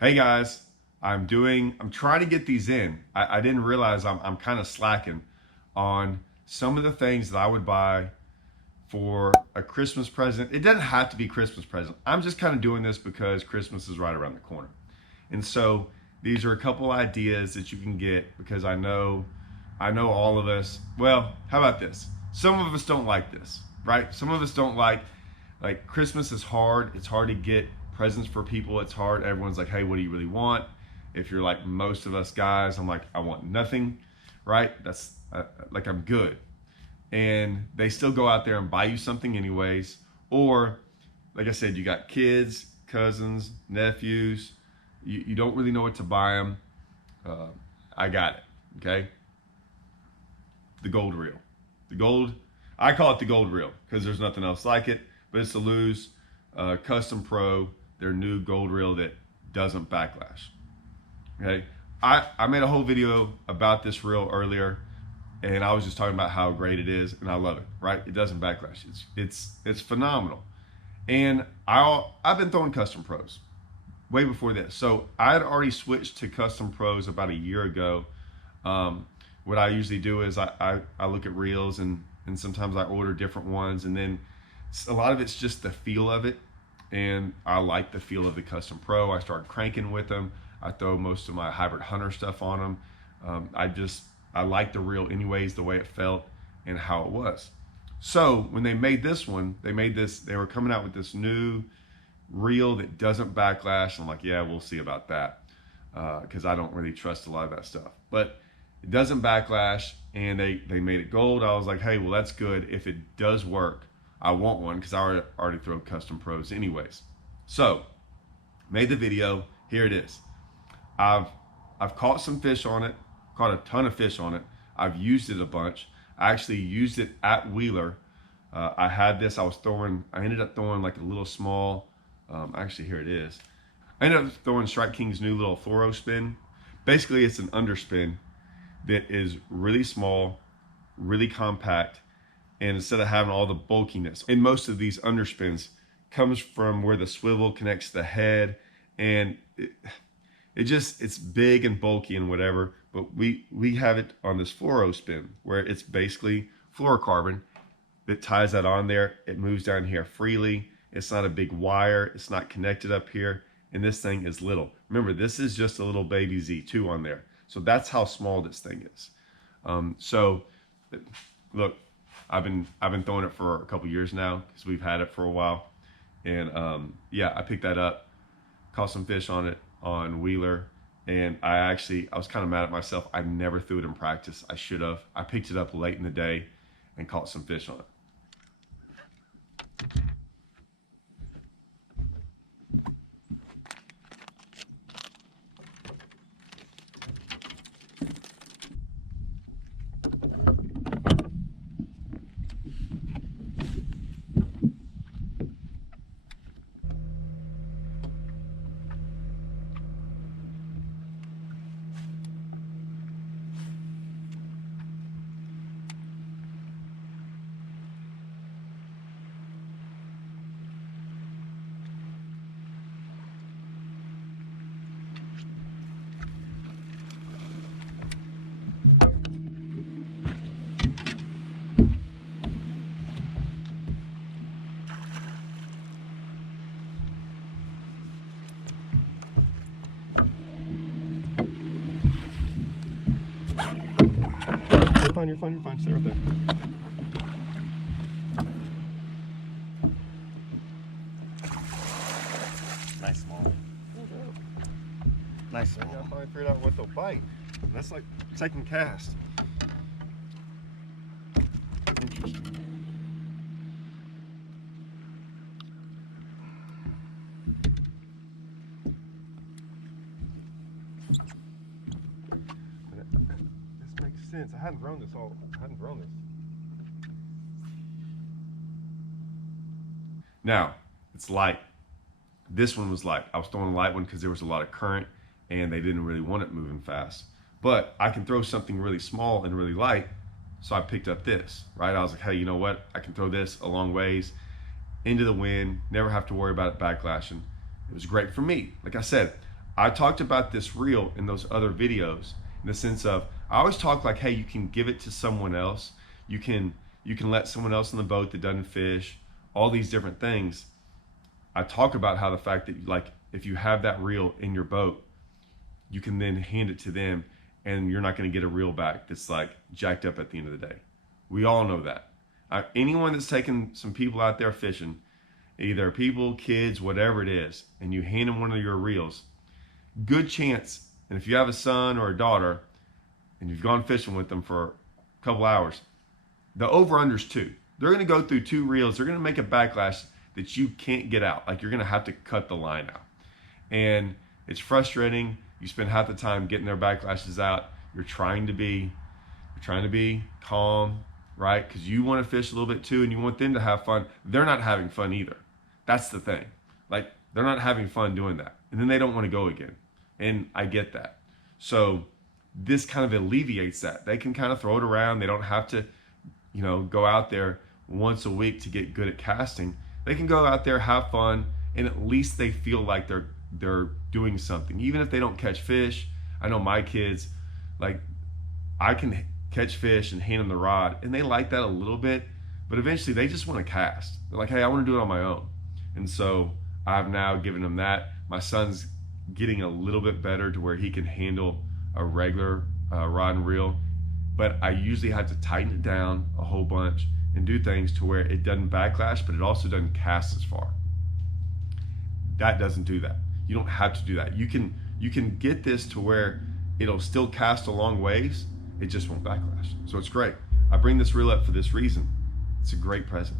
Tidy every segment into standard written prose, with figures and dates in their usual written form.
Hey guys, I'm trying to get these in. I didn't realize I'm kind of slacking on some of the things that I would buy for a Christmas present. It doesn't have to be Christmas present. I'm just kind of doing this because Christmas is right around the corner. And so these are a couple ideas that you can get because I know all of us, well, how about this? Some of us don't like this, right? Some of us don't like Christmas is hard. It's hard to get presents for people. It's hard. Everyone's like, hey, what do you really want? If you're like most of us guys, I'm like, I want nothing, right? That's like, I'm good. And they still go out there and buy you something anyways. Or, like I said, you got kids, cousins, nephews. You don't really know what to buy them. I got it, okay? The gold reel. The gold, I call it the gold reel because there's nothing else like it, but it's the Lose Custom Pro, their new gold reel that doesn't backlash. Okay, I made a whole video about this reel earlier, and I was just talking about how great it is, and I love it. Right, it doesn't backlash. It's phenomenal, and I've been throwing custom pros way before this, so I had already switched to custom pros about a year ago. What I usually do is I look at reels and sometimes I order different ones, and then a lot of it's just the feel of it, and I like the feel of the custom pro. I started cranking with them. I throw most of my hybrid hunter stuff on them. I like the reel anyways, the way it felt and how it was. So when they made this one, they were coming out with this new reel that doesn't backlash. I'm like, yeah, we'll see about that, because I don't really trust a lot of that stuff, but it doesn't backlash, and they made it gold. I was like, hey, well, that's good. If it does work, I want one because I already throw custom pros anyways. So made the video. Here it is. I've caught some fish on it, caught a ton of fish on it. I've used it a bunch. I actually used it at Wheeler. I had this. I ended up throwing like a little small. Actually, here it is. I ended up throwing Strike King's new little fluoro spin. Basically, it's an underspin that is really small, really compact, and instead of having all the bulkiness, and most of these underspins comes from where the swivel connects the head, and it's big and bulky and whatever, but we have it on this fluoro spin where it's basically fluorocarbon that ties that on there. It moves down here freely. It's not a big wire. It's not connected up here, and this thing is little. Remember, this is just a little baby Z2 on there. So that's how small this thing is. So look, I've been throwing it for a couple years now because we've had it for a while, and yeah, I picked that up, caught some fish on it on Wheeler, and I was kind of mad at myself. I never threw it in practice. I should have. I picked it up late in the day and caught some fish on it. You're fine, stay right there. Nice small. Nice small. I finally figured out what they'll bite. And that's like second cast. Interesting. This makes sense. I hadn't thrown this. Now, it's light. This one was light. I was throwing a light one because there was a lot of current and they didn't really want it moving fast. But I can throw something really small and really light, so I picked up this, right? I was like, hey, you know what? I can throw this a long ways into the wind, never have to worry about it backlashing. It was great for me. Like I said, I talked about this reel in those other videos in the sense of, I always talk like, hey, you can give it to someone else. You can let someone else in the boat that doesn't fish, all these different things. I talk about how the fact that, like, if you have that reel in your boat, you can then hand it to them and you're not going to get a reel back that's like jacked up at the end of the day. We all know that. Anyone that's taken some people out there fishing, either people, kids, whatever it is, and you hand them one of your reels, good chance, and if you have a son or a daughter and you've gone fishing with them for a couple hours, the over-under's 2. They're going to go through 2 reels. They're going to make a backlash that you can't get out. Like, you're going to have to cut the line out. And it's frustrating. You spend half the time getting their backlashes out. You're trying to be calm, right? Because you want to fish a little bit too, and you want them to have fun. They're not having fun either. That's the thing. Like, they're not having fun doing that. And then they don't want to go again. And I get that. So this kind of alleviates that. They can kind of throw it around. They don't have to, go out there once a week to get good at casting. They can go out there, have fun, and at least they feel like they're doing something. Even if they don't catch fish. I know my kids, like, I can catch fish and hand them the rod, and they like that a little bit, but eventually they just want to cast. They're like, hey, I want to do it on my own. And so I've now given them that. My son's getting a little bit better to where he can handle a regular rod and reel, but I usually have to tighten it down a whole bunch and do things to where it doesn't backlash, but it also doesn't cast as far. That doesn't do that. You don't have to do that. You can get this to where it'll still cast a long ways. It just won't backlash. So it's great. I bring this reel up for this reason. It's a great present.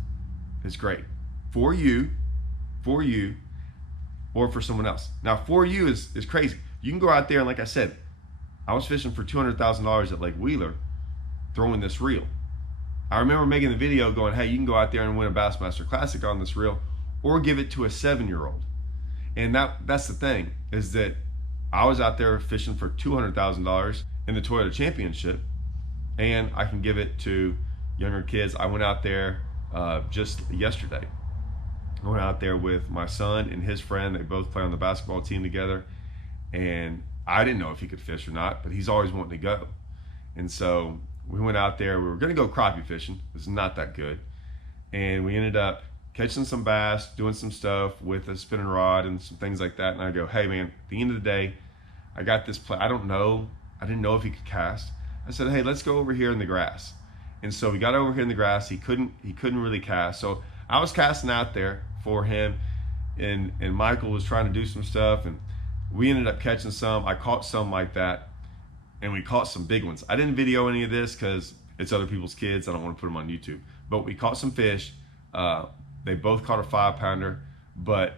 It's great for you, or for someone else. Now, for you is crazy. You can go out there and, like I said, I was fishing for $200,000 at Lake Wheeler, throwing this reel. I remember making the video going, hey, you can go out there and win a Bassmaster Classic on this reel, or give it to a 7-year-old. And that's the thing, is that I was out there fishing for $200,000 in the Toyota Championship, and I can give it to younger kids. I went out there just yesterday. I went out there with my son and his friend. They both play on the basketball team together, and I didn't know if he could fish or not, but he's always wanting to go. And so we went out there. We were going to go crappie fishing. It's not that good. And we ended up catching some bass, doing some stuff with a spinning rod and some things like that. And I go, hey man, at the end of the day, I got this play. I didn't know if he could cast. I said, hey, let's go over here in the grass. And so we got over here in the grass. He couldn't really cast. So I was casting out there for him, and Michael was trying to do some stuff, and we ended up catching some. I caught some like that, and we caught some big ones. I didn't video any of this because it's other people's kids. I don't want to put them on YouTube. But we caught some fish. They both caught a 5-pounder, but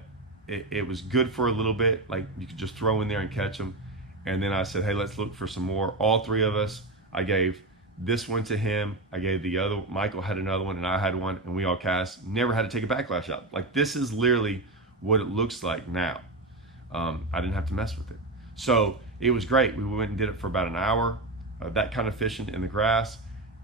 it was good for a little bit. Like, you could just throw in there and catch them. And then I said, hey, let's look for some more. All 3 of us, I gave this one to him. I gave the other, Michael had another one, and I had one, and we all cast. Never had to take a backlash out. Like, this is literally what it looks like now. I didn't have to mess with it. So it was great. We went and did it for about an hour, that kind of fishing in the grass,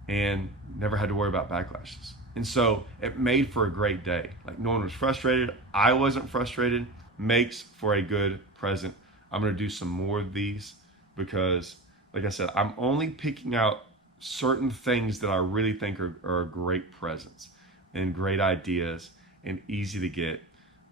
and never had to worry about backlashes. And so it made for a great day. Like, no one was frustrated. I wasn't frustrated. Makes for a good present. I'm going to do some more of these because, like I said, I'm only picking out certain things that I really think are great presents and great ideas and easy to get.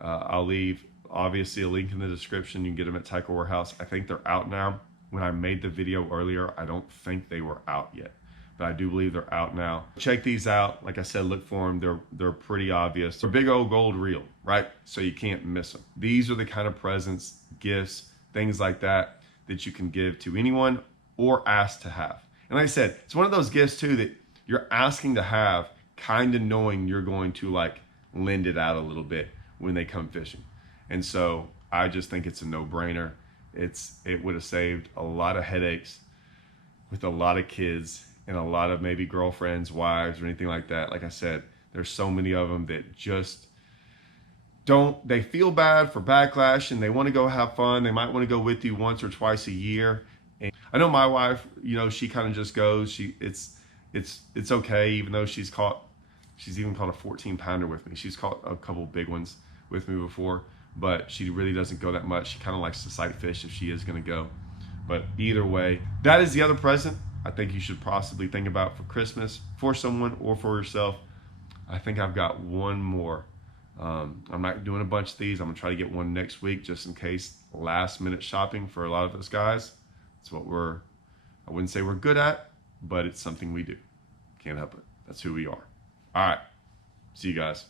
I'll leave, obviously, a link in the description. You can get them at Tackle Warehouse. I think they're out now. When I made the video earlier, I don't think they were out yet, but I do believe they're out now. Check these out. Like I said, look for them. They're pretty obvious. They're a big old gold reel, right? So you can't miss them. These are the kind of presents, gifts, things like that you can give to anyone or ask to have. And like I said, it's one of those gifts too that you're asking to have, kind of knowing you're going to like lend it out a little bit when they come fishing. And so I just think it's a no-brainer. It would have saved a lot of headaches with a lot of kids and a lot of maybe girlfriends, wives, or anything like that. Like I said, there's so many of them that just they feel bad for backlash, and they want to go have fun. They might want to go with you once or twice a year. And I know my wife, she kind of just goes. It's okay, even though she's even caught a 14-pounder with me. She's caught a couple big ones with me before, but she really doesn't go that much. She kind of likes to sight fish if she is going to go. But either way, that is the other present I think you should possibly think about for Christmas for someone or for yourself. I think I've got one more. I'm not doing a bunch of these. I'm going to try to get one next week just in case last minute shopping for a lot of us guys. It's what I wouldn't say we're good at, but it's something we do. Can't help it. That's who we are. All right. See you guys.